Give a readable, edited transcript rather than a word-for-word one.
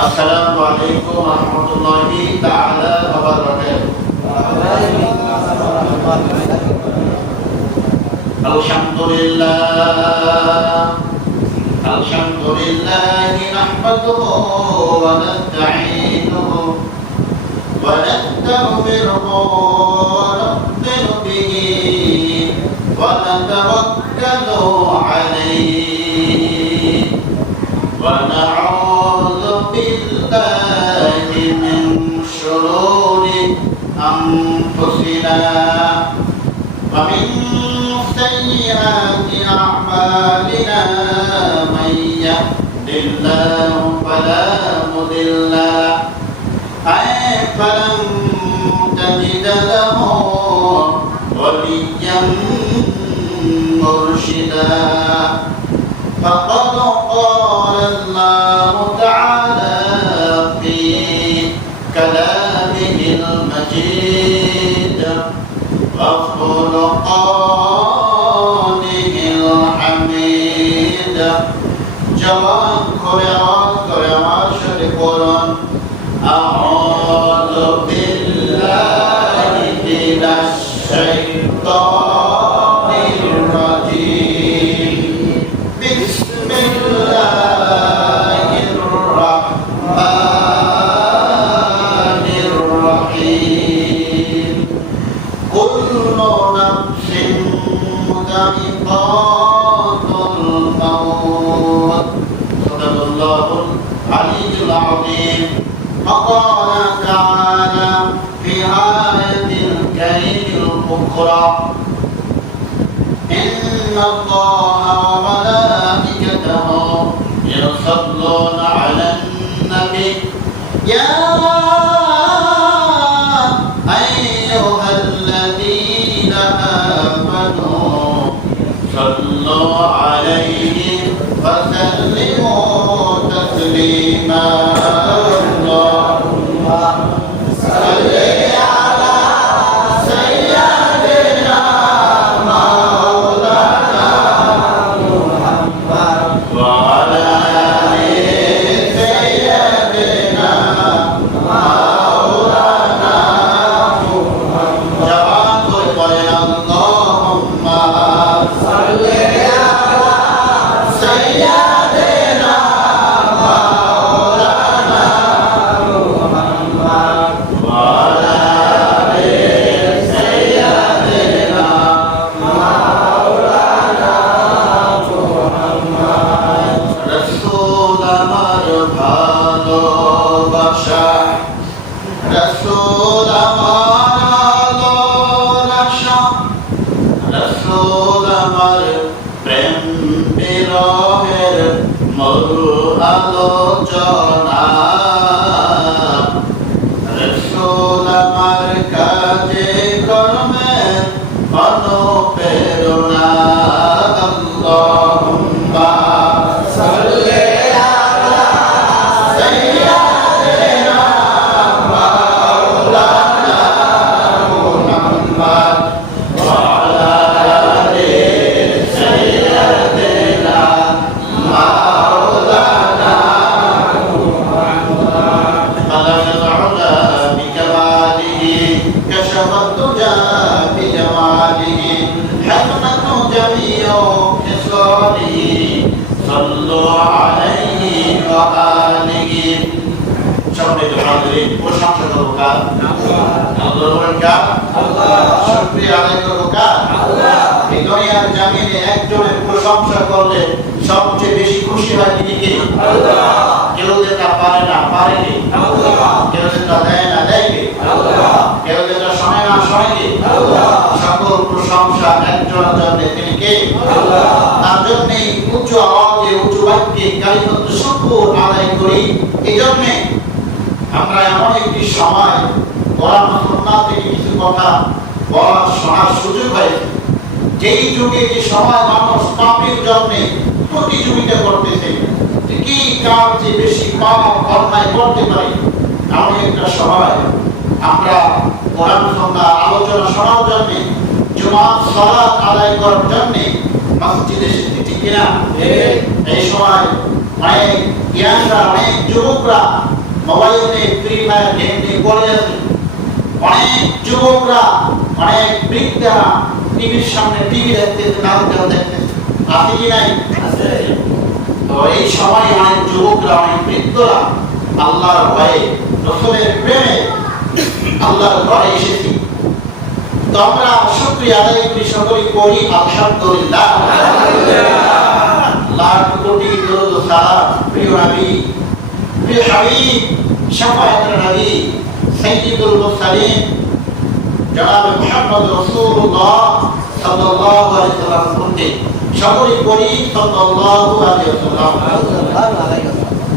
السلام عليكم ورحمة الله تعالى وبركاته. الحمد لله نحمده ونستعينه ونستغفره ونؤمن به ونتوكل عليه ونعوذ بالله من شرور أنفسنا ومن سيئات أعمالنا من يهد الله فلا مضل له فلن تجد له وليا مرشدا فقد قال الله تعالى في كلامه المجيد وفرقانه الحميد جواب قرآن شريف أعوذ بالله من الشيطان الرجيم بسم الله الرحمن الرحيم كل نفس ذائقة الموت صدق الله العلي العظيم وقال تعالى في آية الكريم الأخرى إن الله وملائكته يصلون على النبي يا أيها الذين آمنوا صلوا عليه وسلموا تسليما اللهم صل على سيدنا مولانا محمد وعلى آل سيدنا مولانا محمد جواب اللهم صل على سيدنا مولانا محمد وعلى آل سيدنا مولانا محمد رسول আমার ভালোবাসা রসুল আমার আলোচনা রসুল আমার প্রেম বিরহের মরু আলোচনা রসুল আমার কাজে কর্মে অনুপ্রেরণা আল্লাহুম্মা সাল্লি আলা সাইয়্যিদিনা মাওলানা মুহাম্মদ ওয়া আলা আলি সাইয়্যিদিনা মাওলানা মুহাম্মদ خلق العلا بكماله كشف الدجى بجماله حسنة جميع خصاله صلوا عليه وآله সম্মানিত হাজিরিন প্রশংসা করব কার আল্লাহর কার আল্লাহ শুকরিয়া আদায় করব কার আল্লাহ এই দুনিয়ার জমিনে একজনের প্রশংসা করলে সবচেয়ে বেশি খুশি হয় তিনি কে আল্লাহ কেউ যেটা পারে না পারেনি আল্লাহ কেউ যেটা দেয় না দেয়নি আল্লাহ কেউ যেটা শোনে না শোনেনি আল্লাহ সকল প্রশংসা একজনের জন্য তিনি কে আল্লাহ তার জন্য উচ্চ আওয়াজে উচ্চ বাক্যে কালিমাত শুকর আদায় করি এই জন্য আমরা এমন একটি সময় কোরআন সুন্নাহ থেকে কিছু কথা বলার শোনার সুযোগ হয়েছে যেই যুগে যে সময় মানুষ পাপের জন্য প্রতিযোগিতা করতেছে কি কার চেয়ে বেশি পাপ অন্যায় করতে পারে এমন একটা সময় আমরা কোরআন সুন্নাহ আলোচনা শোনার জন্য জুমার সালাত আদায় করার জন্য মসজিদে এসেছি ঠিক কিনা এই সময় অনেক ইয়াংরা, অনেক যুবকরা মোবাইলে ফ্রি ফায়ার গেম নিয়ে পড়ে আছে। অনেক যুবকরা, অনেক বৃদ্ধরা টিভির সামনে টিভি দেখতেছে, নাটক দেখতেছে। আছে কি নাই? আছে। তো এই সময় অনেক যুবকরা, অনেক বৃদ্ধরা আল্লাহর ভয়ে, রাসূলের প্রেমে আল্লাহর ঘরে এসেছি। তো আমরা শুকরিয়া আদায় করি, সকলেই করি আলহামদুলিল্লাহ। লাখ কোটি দরুদ ও সালাম প্রিয় নবী, প্রিয় হাবিব, শাফাআতুল নবী, সাইয়্যিদুল মুরসালিন জনাব মুহাম্মদ রাসূলুল্লাহ সাল্লাল্লাহু আলাইহি ওয়াসাল্লাম সকলেই করি সাল্লাল্লাহু আলাইহি ওয়াসাল্লাম।